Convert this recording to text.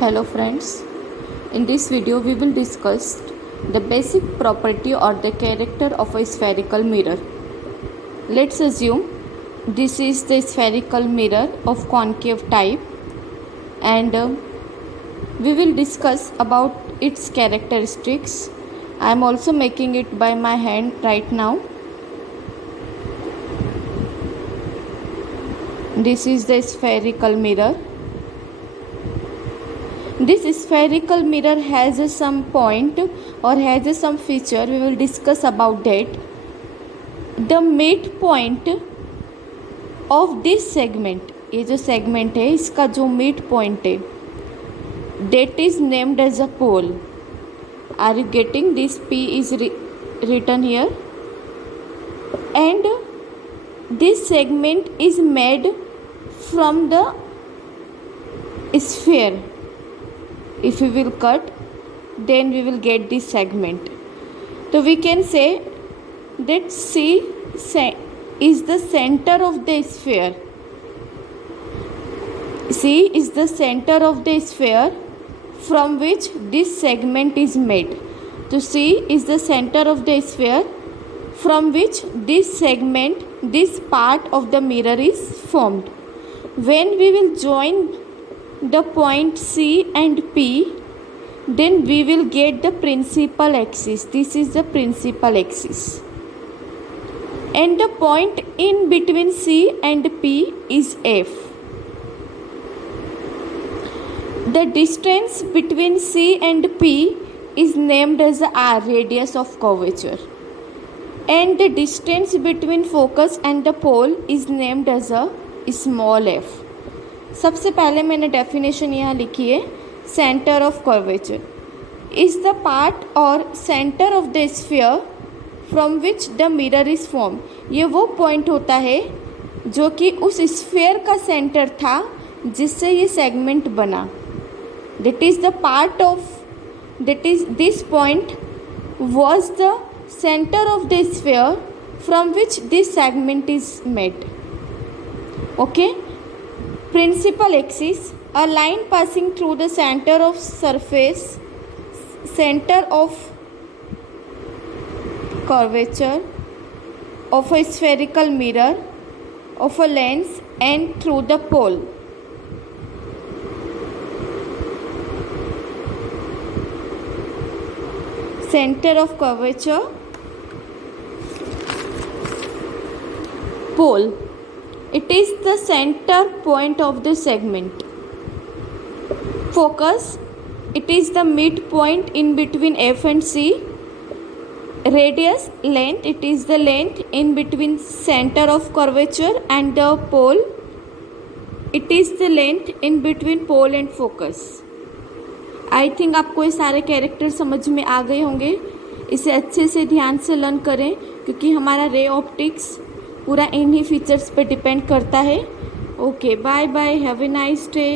Hello friends, in this video we will discuss the basic property or the character of a spherical mirror. Let's assume this is the spherical mirror of concave type and we will discuss about its characteristics. I am also making it by my hand right now. This is the spherical mirror. This spherical mirror has some point or has some feature. We will discuss about that. The midpoint of this segment, ये जो segment है इसका जो midpoint है, that is named as a pole. Are you getting? This P is written here, and this segment is made from the sphere. If we will cut, then we will get this segment. So we can say that C is the center of the sphere. C is the center of the sphere from which this segment is made. So C is the center of the sphere from which this segment, this part of the mirror is formed. When we will join the point C and P, then we will get the principal axis. This is the principal axis, and the point in between C and P is F. The distance between C and P is named as R, radius of curvature, and the distance between focus and the pole is named as a small f. सबसे पहले मैंने definition यहाँ लिखी है. Centre of curvature is the part or centre of the sphere from which the mirror is form. ये वो point होता है जो कि उस स्फीयर का सेंटर था जिससे ये सेगमेंट बना. That is the part of that is this point was the centre of the sphere from which this segment is made. Okay. Principal axis, a line passing through the center of surface, center of curvature of a spherical mirror of a lens and through the pole. Center of curvature, pole. It is the center point of the segment. Focus, it is the midpoint in between F and C. Radius, length, it is the length in between center of curvature and the pole. It is the length in between pole and focus. I think आपको ये सारे character समझ में आ गए होंगे. इसे अच्छे से ध्यान से लर्न करें क्योंकि हमारा रे ऑप्टिक्स पूरा इन्हीं फीचर्स पे डिपेंड करता है. Okay, bye bye, have a nice day.